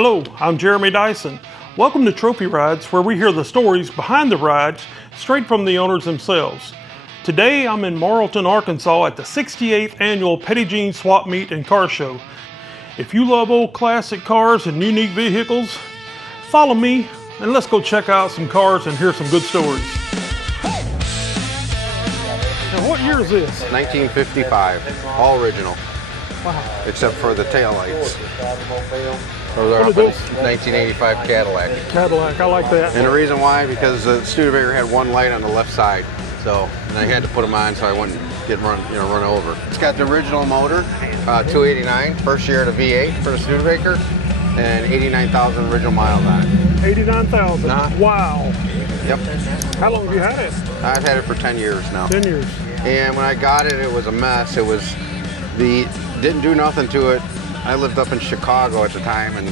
Hello, I'm Jeremy Dyson. Welcome to Trophy Rides, where we hear the stories behind the rides straight from the owners themselves. Today I'm in Marlton, Arkansas at the 68th Annual Petit Jean Swap Meet and Car Show. If you love old classic cars and unique vehicles, follow me and let's go check out some cars and hear some good stories. Now what year is this? 1955, all original. Wow. Except for the taillights. Those are up in 1985 Cadillac. Cadillac, I like that. And the reason why, because the Studebaker had one light on the left side, so I had to put them on so I wouldn't get run over. It's got the original motor, 289, first year at a V8 for the Studebaker, and 89,000 original miles on it. 89,000. Wow. Yep. How long have you had it? I've had it for 10 years now. 10 years. And when I got it, it was a mess. It was didn't do nothing to it. I lived up in Chicago at the time, and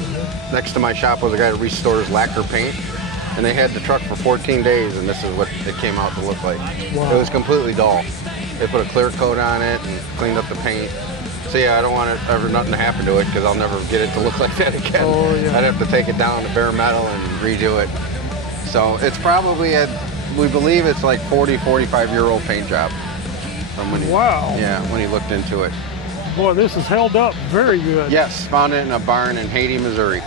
next to my shop was a guy that restores lacquer paint, and they had the truck for 14 days, and this is what it came out to look like. Wow. It was completely dull. They put a clear coat on it and cleaned up the paint. So yeah, I don't want nothing to happen to it, because I'll never get it to look like that again. Oh, yeah. I'd have to take it down to bare metal and redo it. So it's probably we believe it's like 45-year-old paint job. Wow. Yeah, when he looked into it. Boy, this is held up very good. Yes, found it in a barn in Haiti, Missouri.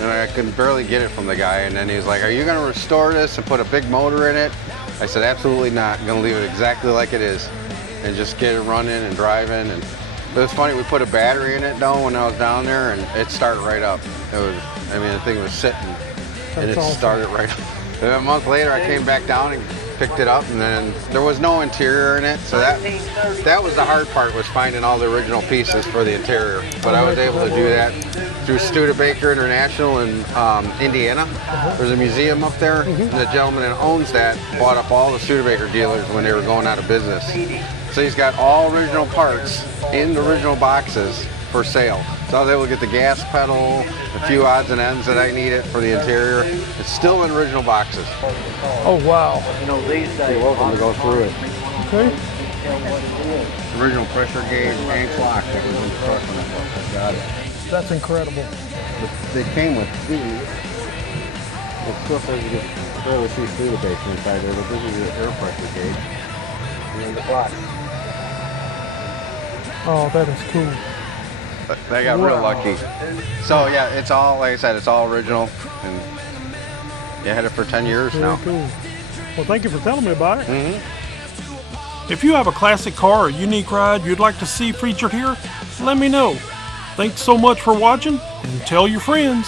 And I could barely get it from the guy. And then he was like, "Are you going to restore this and put a big motor in it?" I said, "Absolutely not. I'm going to leave it exactly like it is and just get it running and driving." And it was funny, we put a battery in it though when I was down there, and it started right up. The thing was sitting and it started right up. And a month later, I came back down and picked it up, and then there was no interior in it, so that was the hard part, was finding all the original pieces for the interior. But I was able to do that through Studebaker International in Indiana. There's a museum up there, and the gentleman that owns that bought up all the Studebaker dealers when they were going out of business. So he's got all original parts in the original boxes for sale. So I was able to get the gas pedal, a few odds and ends that I needed for the interior. It's still in original boxes. Oh, wow. You're welcome to go through it. Okay. Original pressure gauge and clock that was in the truck when I got it. That's incredible. They came with these. It still says you can barely see Studebaker inside there, but this is your air pressure gauge. And then the clock. Oh, that is cool. They got real lucky. So yeah, it's all, like I said, it's all original, and I had it for 10 years now. Cool. Well, thank you for telling me about it. If you have a classic car or unique ride you'd like to see featured here, let me know. Thanks so much for watching, and tell your friends.